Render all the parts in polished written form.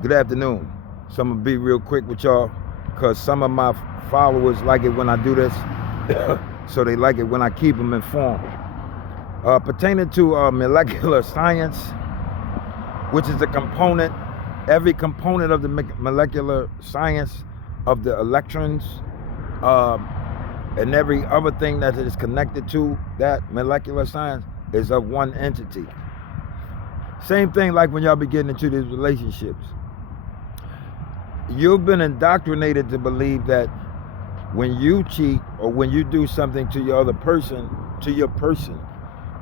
Good afternoon. So I'm gonna be real quick with y'all because some of my followers like it when I do this. So they like it when I keep them informed. Pertaining to molecular science, which is a component, every component of the molecular science of the electrons, uh, and every other thing that is connected to that molecular science is of one entity. Same thing like when y'all be getting into these relationships. You've been indoctrinated to believe that when you cheat or when you do something to your other person, to your person,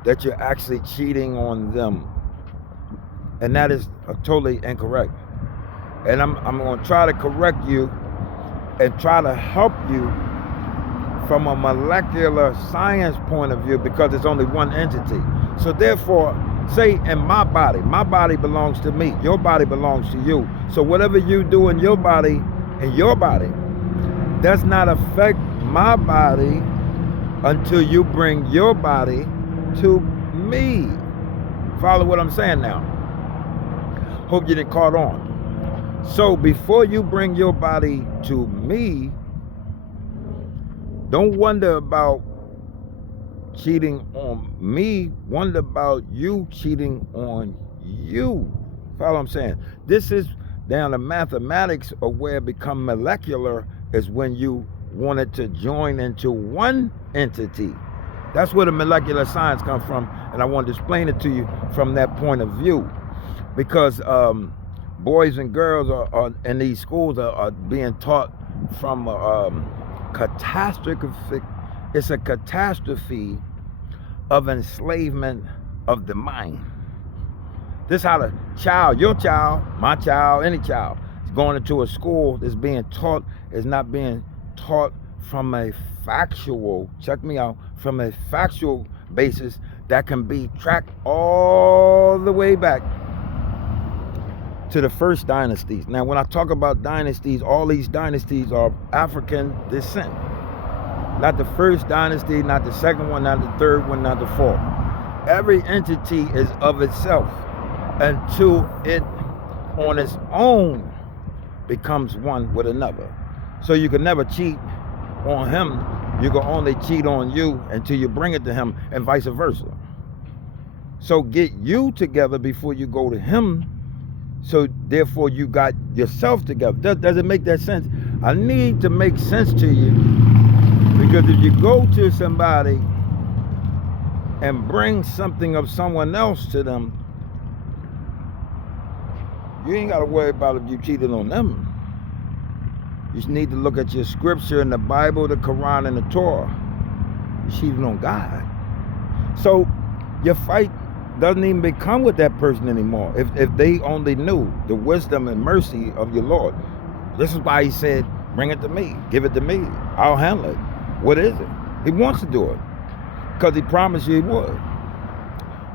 that you're actually cheating on them. And that is totally incorrect. And I'm going to try to correct you and try to help you from a molecular science point of view because it's only one entity. So therefore, say in my body belongs to me, your body belongs to you. So whatever you do in your body, does not affect my body until you bring your body to me. Follow what I'm saying now? Hope you didn't caught on. So before you bring your body to me, don't wonder about cheating on me, wonder about you cheating on you. Follow what I'm saying? This is down to mathematics of where it become molecular is when you want it to join into one entity. That's where the molecular science comes from, and I want to explain it to you from that point of view. Because boys and girls are in these schools are being taught from catastrophic. It's a catastrophe of enslavement of the mind. This how the child, your child, my child, any child, is going into a school that's being taught, is not being taught from a factual, check me out, from a factual basis that can be tracked all the way back to the first dynasties. Now, when I talk about dynasties, all these dynasties are African descent. Not the first dynasty, not the second one, not the third one, not the fourth. Every entity is of itself until it on its own becomes one with another. So you can never cheat on him. You can only cheat on you until you bring it to him, and vice versa. So get you together before you go to him. So therefore you got yourself together. Does it make that sense? I need to make sense to you, because if you go to somebody and bring something of someone else to them, you ain't got to worry about if you cheated on them. You just need to look at your scripture in the Bible, the Quran, and the Torah. You cheated on God. So your fight doesn't even become with that person anymore. If they only knew the wisdom and mercy of your Lord. This is why he said, bring it to me, give it to me, I'll handle it. What is it? He wants to do it because he promised you he would.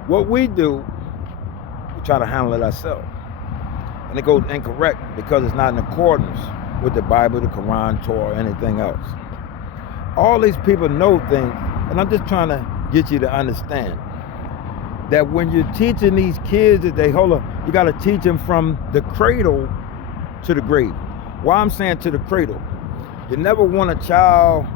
What we do, we try to handle it ourselves. And it goes incorrect because it's not in accordance with the Bible, the Quran, Torah, anything else. All these people know things, and I'm just trying to get you to understand that when you're teaching these kids that you got to teach them from the cradle to the grave. Why I'm saying to the cradle? You never want a child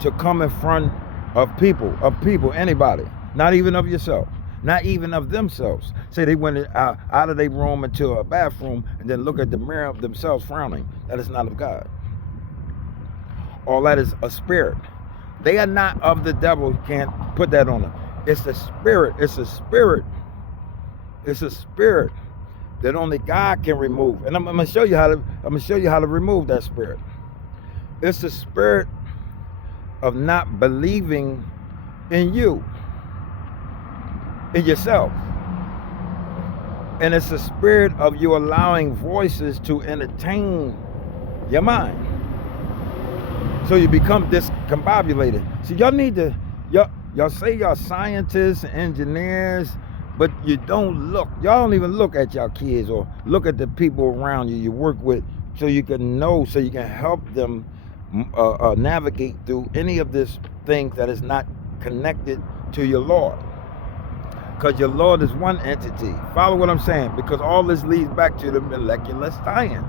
to come in front of people, anybody, not even of yourself, not even of themselves. Say they went out of their room into a bathroom and then look at the mirror of themselves frowning. That is not of God. All that is a spirit. They are not of the devil. You can't put that on them. It's a spirit. It's a spirit. It's a spirit that only God can remove. And I'm gonna show you how to remove that spirit. It's a spirit of not believing in you, in yourself. And it's a spirit of you allowing voices to entertain your mind. So you become discombobulated. So y'all need to, y'all say y'all scientists and engineers, but you don't look. Y'all don't even look at y'all kids or look at the people around you work with, so you can know, so you can help them navigate through any of this things that is not connected to your Lord. Because your Lord is one entity. Follow what I'm saying? Because all this leads back to the molecular science.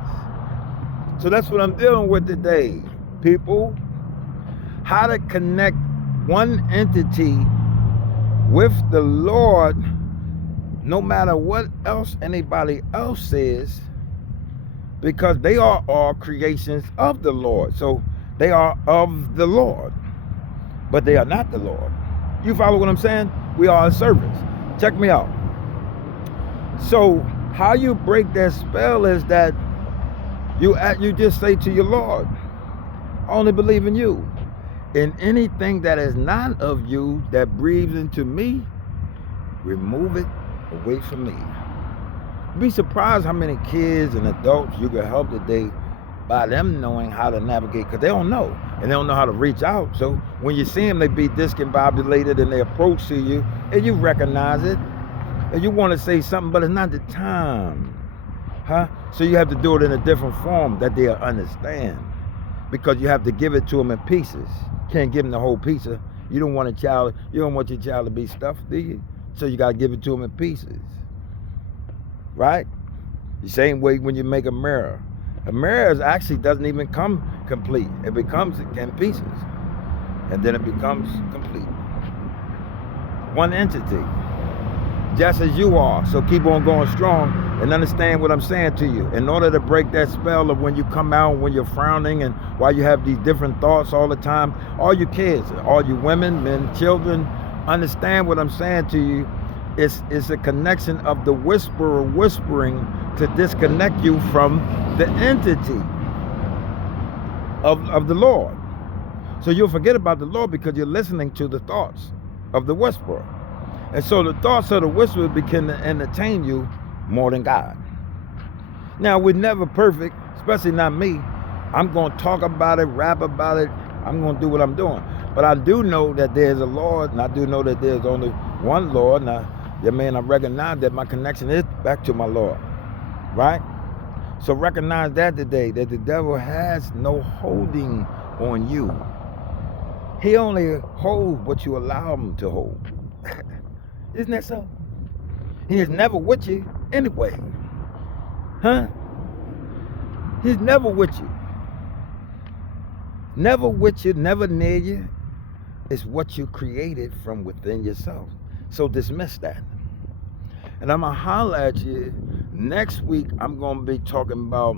So that's what I'm dealing with today, people. How to connect one entity with the Lord, no matter what else anybody else says, because they are all creations of the Lord. So they are of the Lord, but they are not the Lord. You follow what I'm saying? We are servants. Check me out. So how you break that spell is that you just say to your Lord, I only believe in you. And anything that is not of you that breathes into me, remove it away from me. Be surprised how many kids and adults you can help today by them knowing how to navigate, because they don't know, and they don't know how to reach out. So when you see them, they be discombobulated and they approach to you, and you recognize it, and you want to say something, but it's not the time, huh? So you have to do it in a different form that they'll understand, because you have to give it to them in pieces. Can't give them the whole pizza. You don't want your child to be stuffed, do you? So you got to give it to them in pieces, right? The same way when you make a mirror. A mirror actually doesn't even come complete. It becomes in pieces, and then it becomes complete. One entity, just as you are. So keep on going strong and understand what I'm saying to you. In order to break that spell of when you come out, when you're frowning, and while you have these different thoughts all the time, all you kids, all you women, men, children, understand what I'm saying to you. It's a connection of the whisperer whispering to disconnect you from the entity of the Lord. So you'll forget about the Lord because you're listening to the thoughts of the whisperer. And so the thoughts of the whisperer begin to entertain you more than God. Now, we're never perfect, especially not me. I'm going to talk about it, rap about it. I'm going to do what I'm doing. But I do know that there's a Lord, and I do know that there's only one Lord. Now, I recognize that my connection is back to my Lord, right? So recognize that today, that the devil has no holding on you. He only holds what you allow him to hold. Isn't that so? He is never with you anyway. Huh? He's never with you. Never with you, never near you. It's what you created from within yourself. So dismiss that. And I'm going to holler at you. Next week, I'm going to be talking about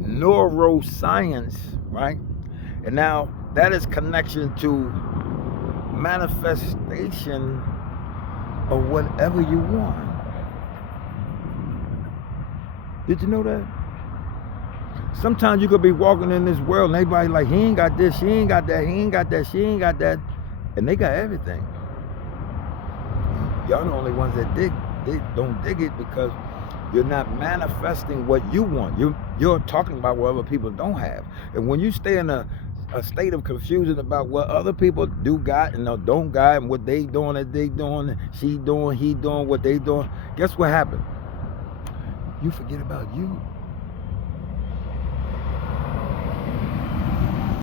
neuroscience, right? And now, that is connection to manifestation of whatever you want. Did you know that? Sometimes you could be walking in this world and everybody like, he ain't got this, she ain't got that, he ain't got that, she ain't got that. And they got everything. Y'all the only ones that don't dig it because you're not manifesting what you want. You're talking about what other people don't have. And when you stay in a state of confusion about what other people do got and don't got, and what they doing, that they doing, she doing, he doing, what they doing, guess what happened? You forget about you.